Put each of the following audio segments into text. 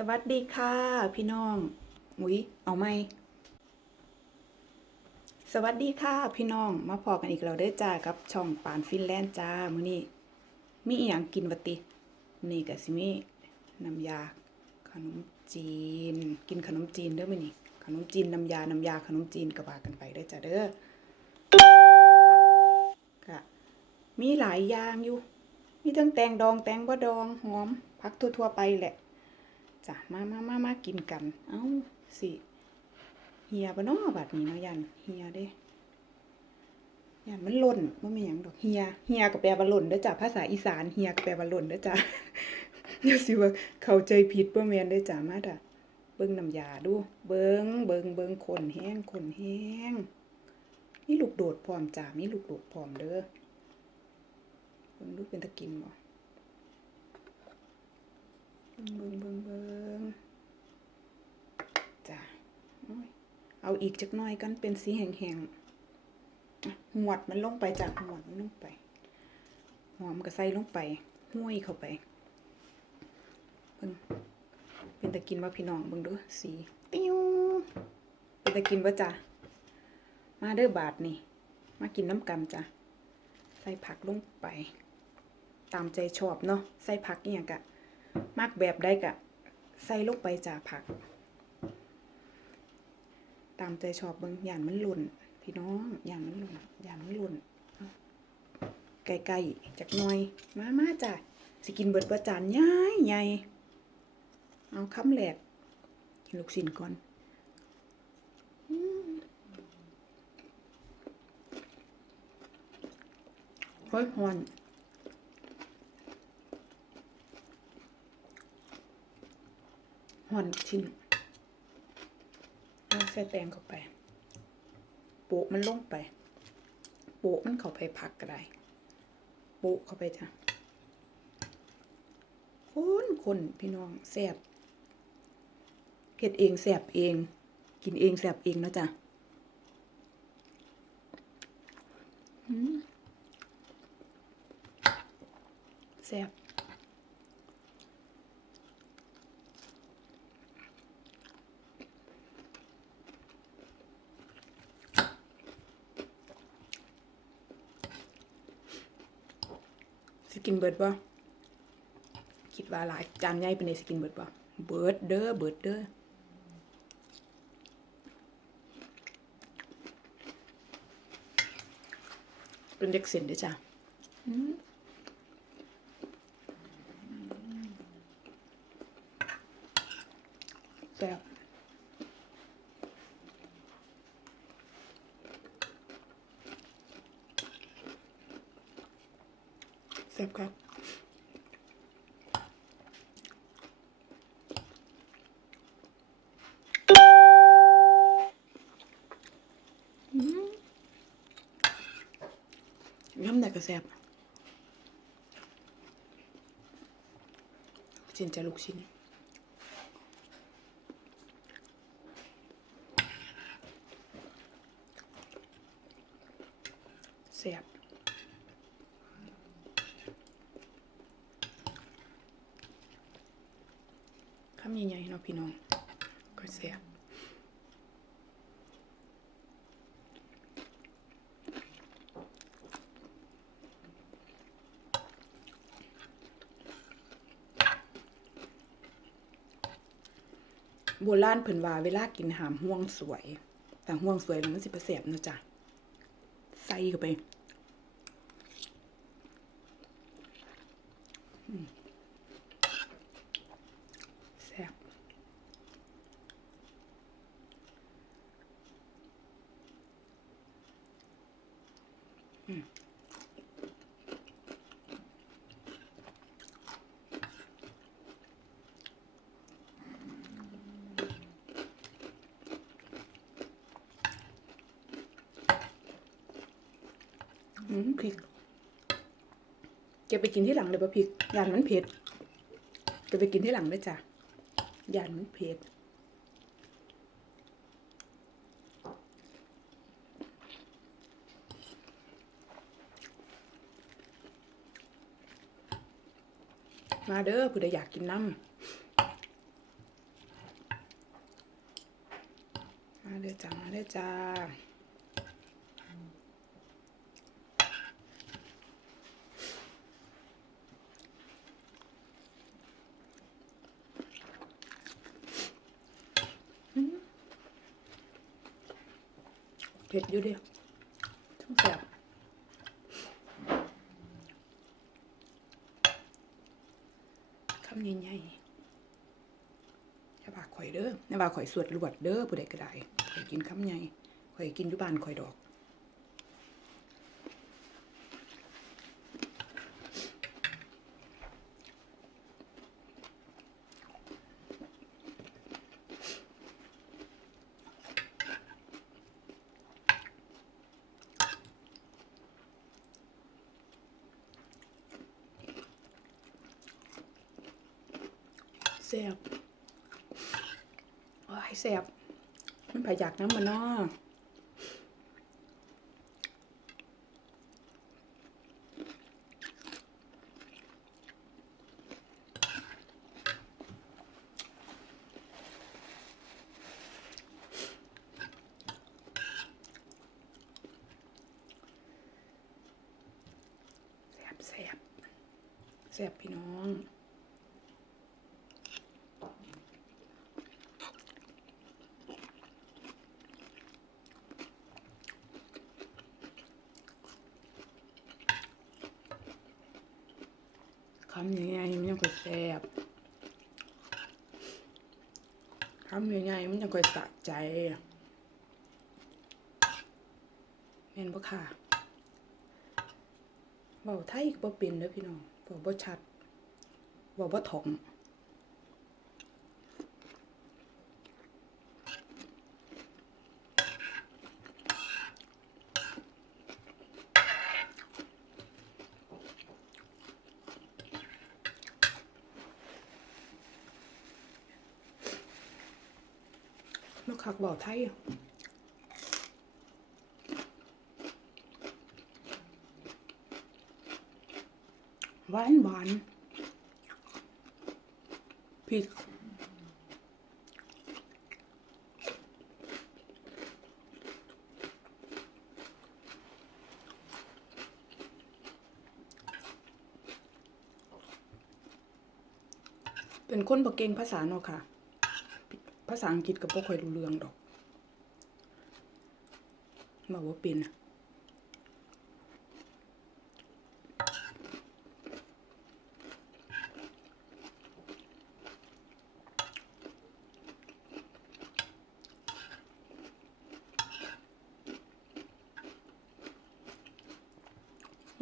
สวัสดีค่ะพี่น้องอุ้ยเอาไหมสวัสดีค่ะพี่น้องมาพอกันอีกแล้วเด้อจ้ากับช่องปานฟินแลนด์จ้ามื้อนี้มีอีหยังกินวะตินี่ก็สิมีน้ำยา ขนมจีน กินขนมจีนเด้อมื้อนี้ขนมจีนน้ำยาน้ำยาขนมจีนก็ว่ากันไปเด้อจ้าเด้อก็มีหลายอย่างอยู่ มีทั้งแตงดองแตงบ่ดองหอมผักทั่วๆไปแหละ จ้ะมามามามากินกัน เอ้าสิเฮียปะเนาะบัดนี้เนาะยันเฮียเด้ยันมันหล่นว่าไม่นหยังดอกเฮียเฮียก็แปลว่าหล่นเด้อจ้ะภาษาอีสานเฮียก็แปลว่าหล่นเด้อจ้ะเดี๋ยวสิว่าเข้าใจผิดบ่แม่นเด้อจ้ะมาจ้ะเบิ่งน้ำยาดู เบิ่งเบิ่งเบิ่งคนแห้งคนแห้งมีลูกโดดพร้อมจ้ะมีลูกโดดพร้อมเด้อเบิ่งดูเป็นตะกินบ่ เบิ่งเบิ่งเบิ่งจ้ะเอาอีกจักหน่อยกันเป็นสีแห้งๆอะหวดมันลงไปจ้ะหวดมันลงไป หอมก็ใส่ลงไปห้วยเข้าไปเบิ่งเป็นตะกินว่าพี่น้องเบิ่งดูสีติ้วเป็นตะกินว่าจ้ะมาเด้อบาทนี่ มากินน้ำกันจ้ะใส่ผักลงไป ตามใจชอบเนาะใส่ผักอหย่างกะ มักแบบได้กะใส่ลงไปจากผัก ตามใจชอบเบิ่งย่านมันหล่นพี่น้องย่านมันหล่นย่านมันหล่นไก่ๆจากหน่อย มามาจ้ะสิกินเบิดประจานใหญ่ใหญ่เอาคำแหลกกินลูกชิ้นก่อนอืมเฮ้ยหอน ห่อนชิ้นเอาใส่แตงเข้าไป โปะมันลงไป โปะมันเข้าไปผักก็ได้ โปะเข้าไปจ้ะคนคนพี่น้องแซ่บเฮ็ดเองแซ่บเอง กินเองแซ่บเองนะจ๊ะอืมแซ่บ กินเบิร์ดบ่คิดว่าหลายจานใหญ่เป็นในสกินเบิร์ดบ่เบิร์ดเด้อเบิร์ดเด้อเป็นเด็กเส้นเด้อจ้ะอืมแซ่บแซ่บครับย้ำไหนก็แซ่บชิ้นจะลูกชิ้นแซ่บำใหญ่ๆเนาะพี่น้องก็แซ่บโบราณเพิ่นว่าเวลากินหามห่วงสวย แต่ห่วงสวยมันสิประแสบนะจ้ะใส่เข้าไปอืมแซ่บ อืมพริกเก็บไปกินที่หลังเลยป่ะพริกยานมันเผ็ดเก็บไปกินที่หลังด้วยจ้ะยานมันเผ็ด มาเด้อผู้ใดอยากกินน้ำมาเด้อจ้ามาเด้อจ้าเผ็ดอยู่เดียว ข่าบาข่อยสวดรวดเด้อผู้ใดก็ได้ข่อยกินคำใหญ่ข่อยกินอยู่บ้านข่อยดอกแซ่บ โอ้ยแซ่บมันผายากน้ำมันนาะแซ่บแซ่บแซ่บพี่น้อง คำใหญ่ๆมันยังค่อยแซ่บคำใหญ่ๆมัน ยังค่อยสะใจเห็นปะค่ะเบาไทยก็บ่เป็นเด้อพี่น้องเว้าบ่ชัดเว้าบ่ถ่อง บ่คักเว้าไทยหวานหวานพริกเป็นคนบ่เก่งภาษาเนาะค่ะ ภาษาอังกฤษก็บ่ค่อยรู้เรื่องดอกบอกว่าเป็นอะ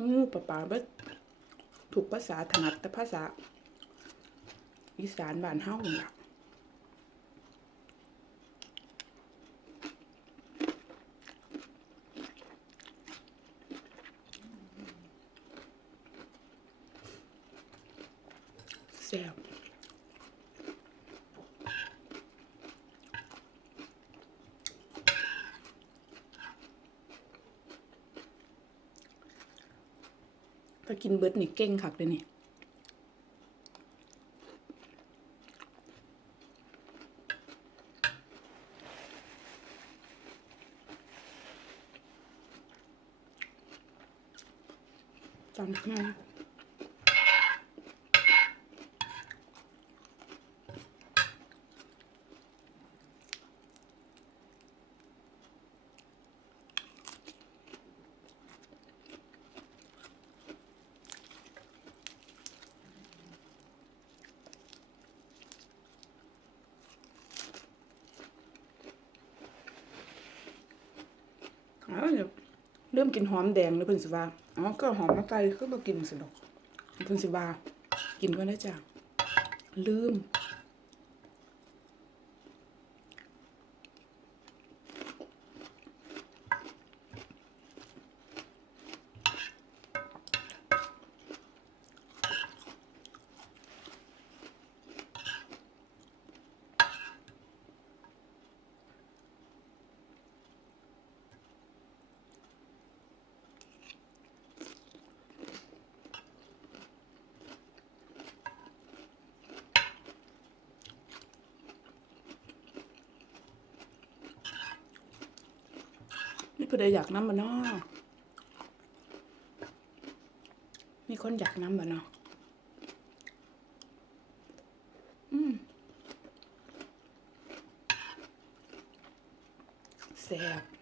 งูปลาปลาเบิดถูกภาษาถนัดแต่ภาษาอีสานบ้านเฮานี่ล่ะแซ่บ ถ้ากินเบิร์ดนี่เก่งคักเลยนี่ จำง่าย อ้าวเดี๋ยเริ่มกินหอมแดงแล้วเพิ่นสิว่าอ๋อก็หอมมะไกลก็มากินสิดอกเพิ่นสิว่ากินก็ได้จ้ะลืม นี่ผู้ใดอยากน้ำบ่นาะมีคนอยากน้ำบ่นาะอืมแซ่บ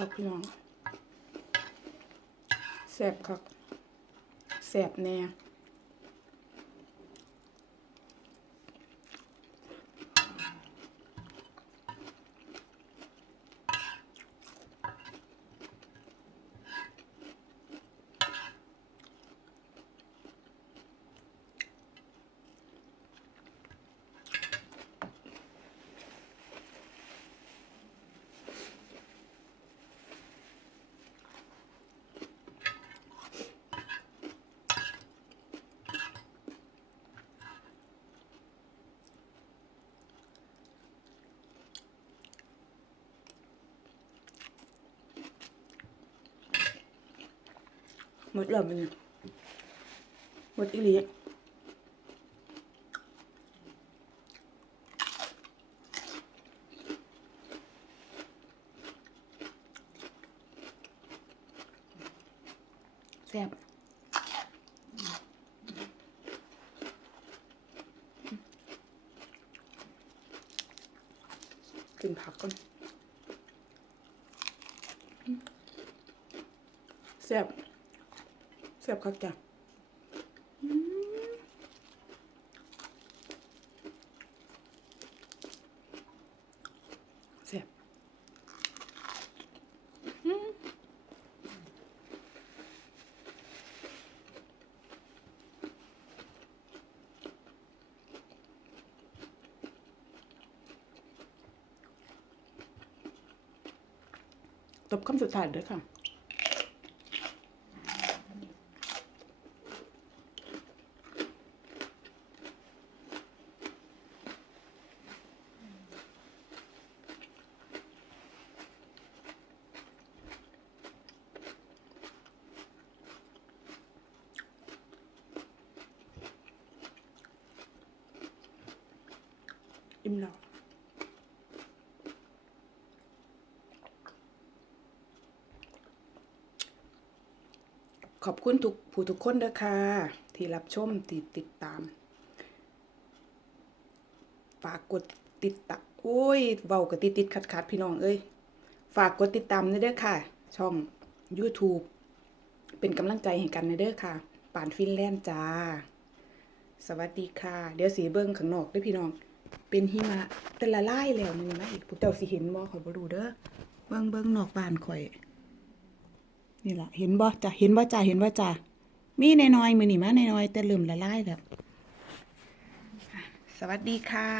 ครับพี่น้องแสบครับแสบแน่ มดแล้วมันเนี่ยหมดอีหลีแซ่บกินผักก่อนแซ่บ แซ่บคักจ้ะอืมแซ่บอืมตบคำสุดท้ายด้วยค่ะ อิ่มแล้วขอบคุณทุกผู้ทุกคนเด้อค่ะ ที่รับชมที่ติดตาม ฝากกดติดตามโอ้ยเว้ากับติดติดขัดขัดพี่น้องเอ้ย ฝากกดติดตามนเด้อค่ะ ช่อง YouTube เป็นกำลังใจให้กันนเด้อค่ะ ป่านฟินแลนด์จ้า สวัสดีค่ะ เดี๋ยวสีเบิ้งข้างนอกด้วยพี่น้อง เป็นหิมะแต่ละลายแล้วนี่นะอีกพวกเจ้าสิเห็นบ่ข่อยบ่รู้เด้อเบิ้งเบิ้งนอกบ้านข่อยนี่ล่ะเห็นบ่จ้ะเห็นบ่จ้ะเห็นบ่จ้ะมีน้อยๆมื้อนี้มาน้อยๆแต่เริ่มละลายแล้วสวัสดีค่ะ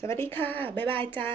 สวัสดีค่ะ บ๊ายบายจ้า